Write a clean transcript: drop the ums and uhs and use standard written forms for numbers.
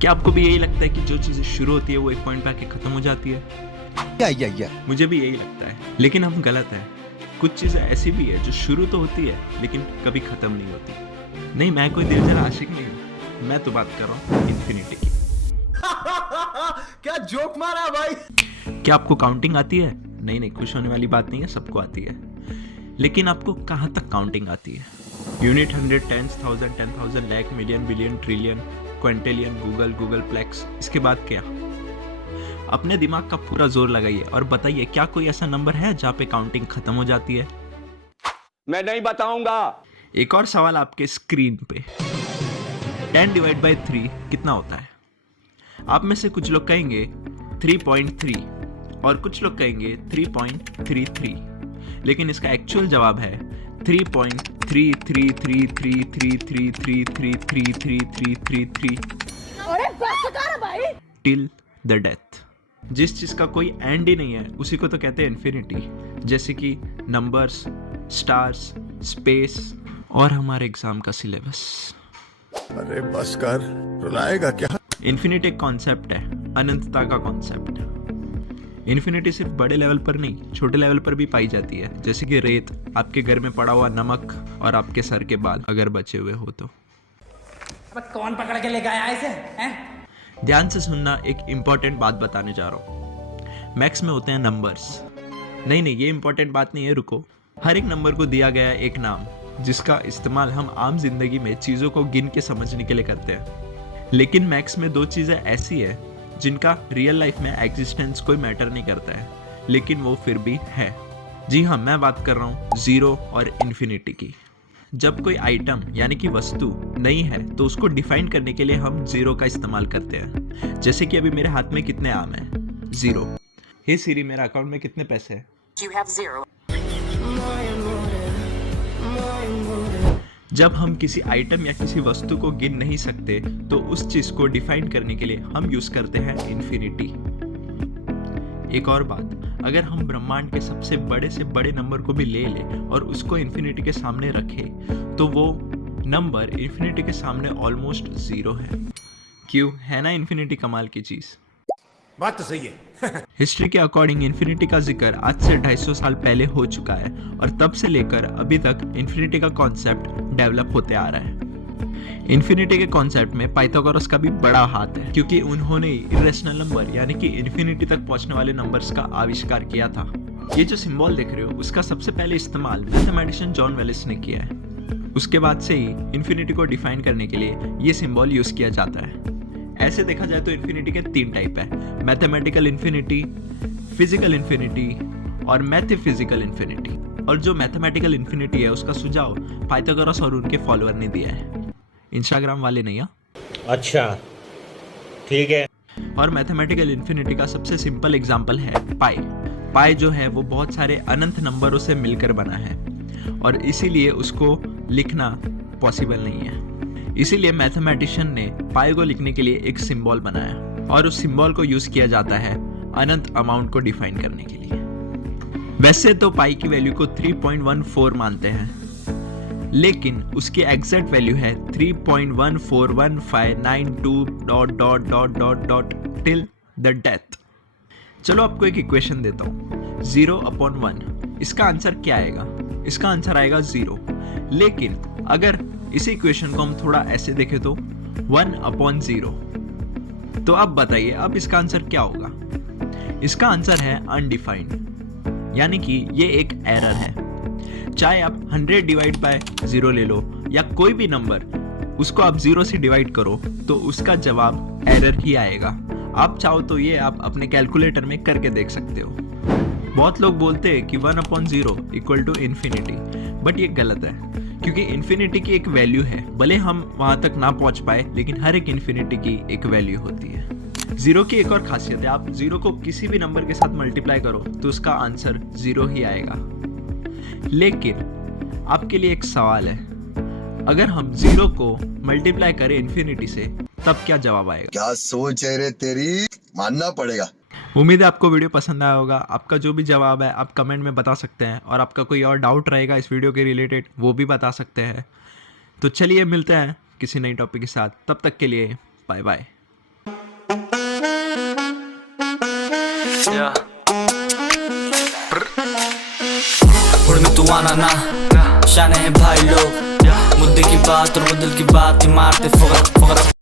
क्या आपको भी यही लगता है कि जो चीज़ें शुरू होती है वो एक पॉइंट पे आके ख़त्म हो जाती है? या मुझे भी यही लगता है, लेकिन हम गलत हैं। कुछ चीज़ें ऐसी भी है जो शुरू तो होती है लेकिन कभी ख़त्म नहीं होती। नहीं, मैं कोई दिल जला आशिक नहीं हूँ, मैं तो बात कर रहा हूँ इन्फिनिटी की। क्या जोक मारा भाई। क्या आपको काउंटिंग आती है? नहीं, खुश होने वाली बात नहीं है, सबको आती है। लेकिन आपको कहाँ तक काउंटिंग आती है? Unit, 100, tens, 1000, 10,000, lakh, million, billion, trillion, quintillion, googolplex, इसके बाद क्या? अपने दिमाग का पूरा जोर लगाइए और बताइए, क्या कोई ऐसा नंबर है जहाँ पे काउंटिंग खत्म हो जाती है? मैं नहीं बताऊंगा। एक और सवाल आपके स्क्रीन पे, 10 डिवाइड बाई 3 कितना होता है? आप में से कुछ लोग कहेंगे 3.3 और कुछ लोग कहेंगे 3.33, लेकिन इसका एक्चुअल जवाब है 3.333333333333 टिल द डेथ। जिस चीज का कोई एंड ही नहीं है उसी को तो कहते हैं इन्फिनिटी, जैसे कि नंबर्स, स्टार्स, स्पेस और हमारे एग्जाम का सिलेबस। अरे बस कर, रुलाएगा क्या। इन्फिनिटी एक कॉन्सेप्ट है, अनंतता का कॉन्सेप्ट। इन्फिनिटी सिर्फ बड़े लेवल पर नहीं, छोटे लेवल पर भी पाई जाती है, जैसे कि रेत, आपके घर में पड़ा हुआ नमक और आपके सर के बाल अगर बचे हुए हो तो। अब कौन पकड़ के लेके आया इसे हैं? ध्यान से सुनना, एक इंपॉर्टेंट बात बताने जा रहा हूँ। मैथ्स में होते हैं नंबर्स। नहीं, ये इंपॉर्टेंट बात नहीं है, रुको। हर एक नंबर को दिया गया है एक नाम, जिसका इस्तेमाल हम आम जिंदगी में चीज़ों को गिन के समझने के लिए करते हैं। लेकिन मैथ्स में दो चीज़ें ऐसी है जिनका रियल लाइफ में एग्जिस्टेंस कोई मैटर नहीं करता है, लेकिन वो फिर भी है। जी हाँ, मैं बात कर रहा हूँ जीरो और इन्फिनिटी की। जब कोई आइटम यानी कि वस्तु नहीं है तो उसको डिफाइन करने के लिए हम जीरो का इस्तेमाल करते हैं। जैसे कि अभी मेरे हाथ में कितने आम हैं? 0। हे सीरी, मेरा अकाउंट में कितने पैसे हैं? You have 0. जब हम किसी आइटम या किसी वस्तु को गिन नहीं सकते तो उस चीज को डिफाइन करने के लिए हम यूज करते हैं इन्फिनिटी। एक और बात, अगर हम ब्रह्मांड के सबसे बड़े से बड़े नंबर को भी ले लें और उसको इन्फिनिटी के सामने रखें तो वो नंबर इन्फिनिटी के सामने ऑलमोस्ट 0 है। क्यों है ना इन्फिनिटी कमाल की चीज? बात तो सही है। हिस्ट्री के अकॉर्डिंग इन्फिनिटी का जिक्र आज से 250 साल पहले हो चुका है और तब से लेकर अभी तक इन्फिनिटी का कॉन्सेप्ट डेवलप होते आ रहा है। इन्फिनिटी के कॉन्सेप्ट में पाइथागोरस का भी बड़ा हाथ है, क्योंकि उन्होंने इरेशनल नंबर यानी कि इन्फिनिटी तक पहुंचने वाले नंबर्स का आविष्कार किया था। ये जो सिंबल देख रहे हो उसका सबसे पहले इस्तेमाल मैथमेटिशियन जॉन वेलिस ने किया है। उसके बाद से ही इन्फिनिटी को डिफाइन करने के लिए ये सिंबल यूज किया जाता है। ऐसे देखा जाए तो इन्फिनिटी के 3 टाइप है, मैथमेटिकल इन्फिनिटी, फिजिकल इन्फिनिटी और मैथफिजिकल इन्फिनिटी। और जो मैथमेटिकल इन्फिनिटी है उसका सुझाव पाइथागोरस और उनके फॉलोअर ने दिया है, इंस्टाग्राम वाले नहीं। अच्छा, ठीक है। और मैथमेटिकल इन्फिनिटी का सबसे सिंपल एग्जांपल है पाई। पाई जो है वो बहुत सारे अनंत नंबरों से मिलकर बना है और इसीलिए उसको लिखना पॉसिबल नहीं है। इसीलिए मैथमेटिशियन ने पाई को लिखने के लिए एक सिंबल बनाया और उस सिंबल को यूज किया जाता है अनंत अमाउंट को डिफाइन करने के लिए। वैसे तो पाई की वैल्यू को 3.14 मानते हैं, लेकिन उसकी एग्जैक्ट वैल्यू है 3.141592 ... टिल द डेथ। चलो आपको एक इक्वेशन देता हूँ, 0/1, इसका आंसर क्या आएगा? इसका आंसर आएगा 0। लेकिन अगर इसी इक्वेशन को हम थोड़ा ऐसे देखें तो 1/0। तो अब बताइए, अब इसका आंसर क्या होगा? इसका आंसर है अनडिफाइंड, यानी कि ये एक एरर है। चाहे आप 100 डिवाइड बाय 0 ले लो या कोई भी नंबर, उसको आप 0 से डिवाइड करो तो उसका जवाब एरर ही आएगा। आप चाहो तो ये आप अपने कैलकुलेटर में करके देख सकते हो। बहुत लोग बोलते हैं कि 1/0 इक्वल टू इन्फिनिटी, बट ये गलत है, क्योंकि इन्फिनिटी की एक वैल्यू है। भले हम वहां तक ना पहुंच पाए, लेकिन हर एक इन्फिनिटी की एक वैल्यू होती है। 0 की एक और खासियत है, आप 0 को किसी भी नंबर के साथ मल्टीप्लाई करो तो उसका आंसर 0 ही आएगा। लेकिन आपके लिए एक सवाल है, अगर हम 0 को मल्टीप्लाई करें इन्फिनिटी से तब क्या जवाब आएगा? क्या सोच है रे तेरी, मानना पड़ेगा। उम्मीद है आपको वीडियो पसंद आया होगा। आपका जो भी जवाब है आप कमेंट में बता सकते हैं, और आपका कोई और डाउट रहेगा इस वीडियो के रिलेटेड वो भी बता सकते हैं। तो चलिए मिलते हैं किसी नई टॉपिक के साथ, तब तक के लिए बाय बाय। में तू आना ना, शाने हैं भाई लोग, मुद्दे की बात और बदल की बात ही मारते फुकरा